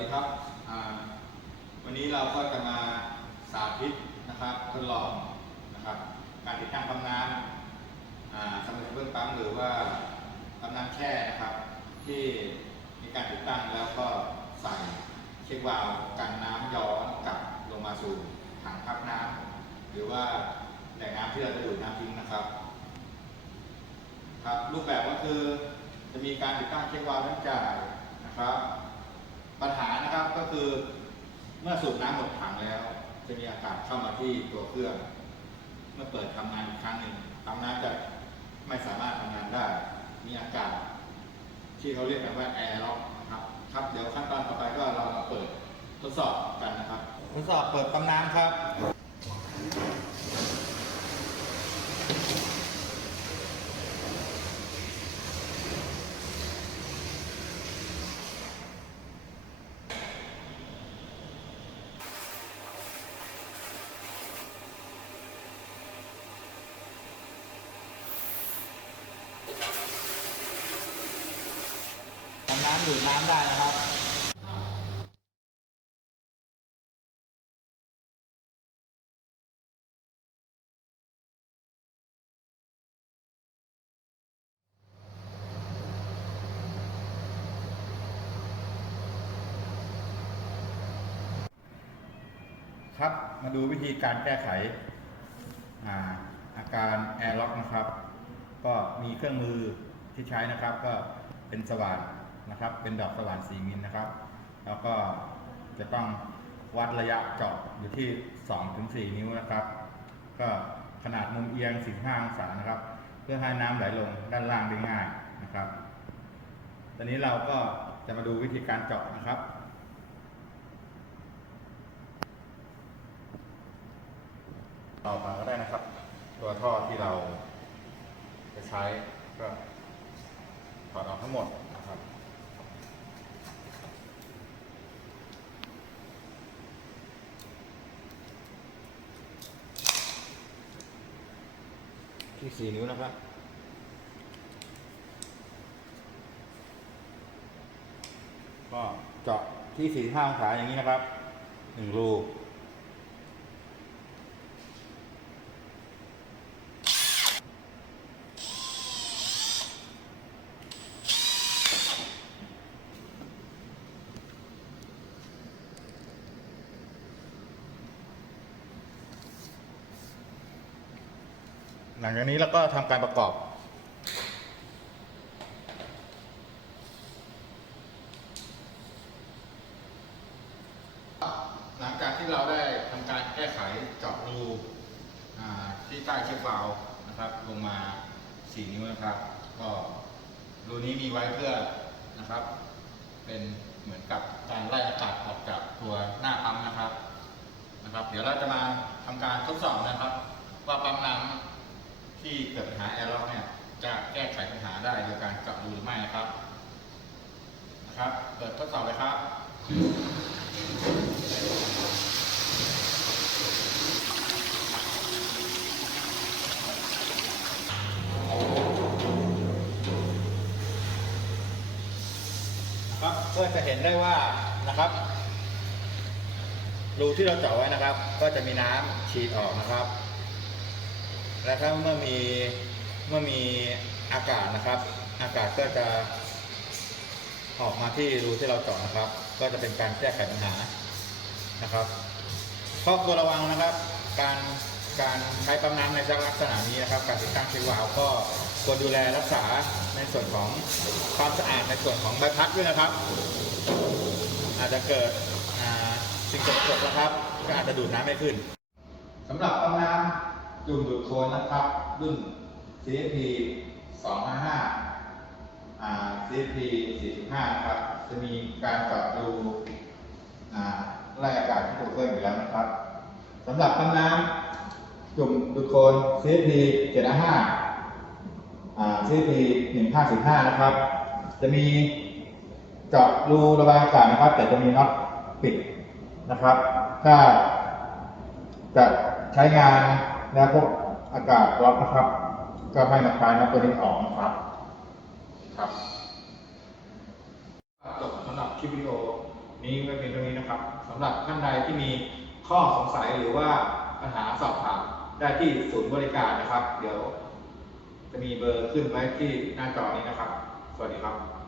ดีครับ วันนี้เราก็จะมาสาธิตนะครับทดลองนะครับ การติดตั้งปั๊มน้ำสำหรับเครื่องปั๊มหรือว่าปั๊มน้ำแช่นะครับ ที่มีการติดตั้งแล้วก็ใส่เช็ควาล์วกันน้ำย้อนกลับลงมาสู่ถังพักน้ำหรือว่าแหล่งน้ำที่เราจะดูดน้ำทิ้งนะครับครับรูปแบบก็คือจะมีการติดตั้งเช็ควาล์วน้ำจ่ายนะครับ ปัญหานะครับก็คือเมื่อสูบน้ำหมดถังแล้ว จะมีอากาศเข้ามาที่ตัวเครื่อง เมื่อเปิดทำงานอีกครั้งหนึ่งปั๊มน้ำจะไม่สามารถทำงานได้ มีอากาศ ที่เขาเรียกกันว่าแอร์ล็อกนะครับครับเดี๋ยวขั้นตอนต่อไปก็เรามาเปิดทดสอบกันนะครับ ทดสอบเปิดปั๊มน้ำครับ น้ำดูดน้ำได้นะครับครับมาดูวิธีการแก้ไขอาอาการแอร์ล็อกนะครับ ก็มีเครื่องมือที่ใช้นะครับ ก็เป็นสว่าน นะครับ เป็นดอกสว่าน4มิลนะครับ แล้วก็จะต้องวัดระยะเจาะอยู่ที่ 2-4 นิ้วนะครับ ก็ขนาดมุมเอียง 45 องศานะครับ เพื่อให้น้ำไหลลงด้านล่างได้ง่ายนะครับ ตอนนี้เราก็จะมาดูวิธีการเจาะนะครับต่อมาก็ได้นะครับ ตัวท่อที่เราจะใช้ก็ถอดออกทั้งหมดนะครับ ที่สี่นิ้วนะครับก็เจาะที่45องศาอย่างนี้นะครับหนึ่งรู ลังจากนี้เราก็ทำการประกอบ หลังจากที่เราได้ทำการแก้ไขเจาะรูที่ใต้เชือกวาล์วนะครับลงมา 4 นิ้วนะครับ ก็รูนี้มีไว้เพื่อนะครับ เป็นเหมือนกับการไล่อากาศออกจากตัวหน้าปั๊มนะครับนะครับ เดี๋ยวเราจะมาทำการทดสอบนะครับ ว่าปั๊มน้ำ ที่เกิดปัญหาแอร์ล็อกเนี่ยจะแก้ไขปัญหาได้โดยการเจาะรูหรือไม่นะครับ นะครับ เปิดทดสอบเลยครับครับก็จะเห็นได้ว่านะครับรูที่เราเจาะไว้นะครับ ก็จะมีน้ำฉีดออกนะครับ และถ้าเมื่อมีเมื่อมีอากาศนะครับ อากาศก็จะออกมาที่รูที่เราเจาะนะครับ ก็จะเป็นการแก้ไขปัญหานะครับข้อควรระวังนะครับ การการใช้ปั๊มน้ำในลักษณะนี้นะครับ การติดตั้งเช็ควาวก็ควรดูแลรักษาในส่วนของความสะอาดในส่วนของใบพัดด้วยนะครับ อาจจะเกิดสิ่งสกปรกนะครับ ก็อาจจะดูดน้ำไม่ขึ้นสำหรับปั๊มน้ำ จุ่มดูดโคลนนะครับ รุ่น CFP 255อ่า CFP 45นะครับ จะมีการเจาะรูอ่าไล่อากาศที่ตัวเครื่องอยู่แล้วนะครับสำหรับปั๊มน้ำจุ่มดูดโคลน CFP 755อ่า CFP 1515นะครับ จะมีเจาะรูระบายอากาศนะครับ แต่จะมีน็อตปิดนะครับ ถ้าจะใช้งาน แล้วพวกอากาศล็อกนะครับ ก็ให้มาคลายน็อตตัวนี้ออกนะครับ ครับจบสำหรับคลิปวิดีโอนี้ไว้เพียงเท่านี้นะครับสำหรับท่านใดที่มีข้อสงสัยหรือว่าปัญหาสอบถามได้ที่ศูนย์บริการนะครับ เดี๋ยวจะมีเบอร์ขึ้นไว้ที่หน้าจอนี้นะครับ สวัสดีครับ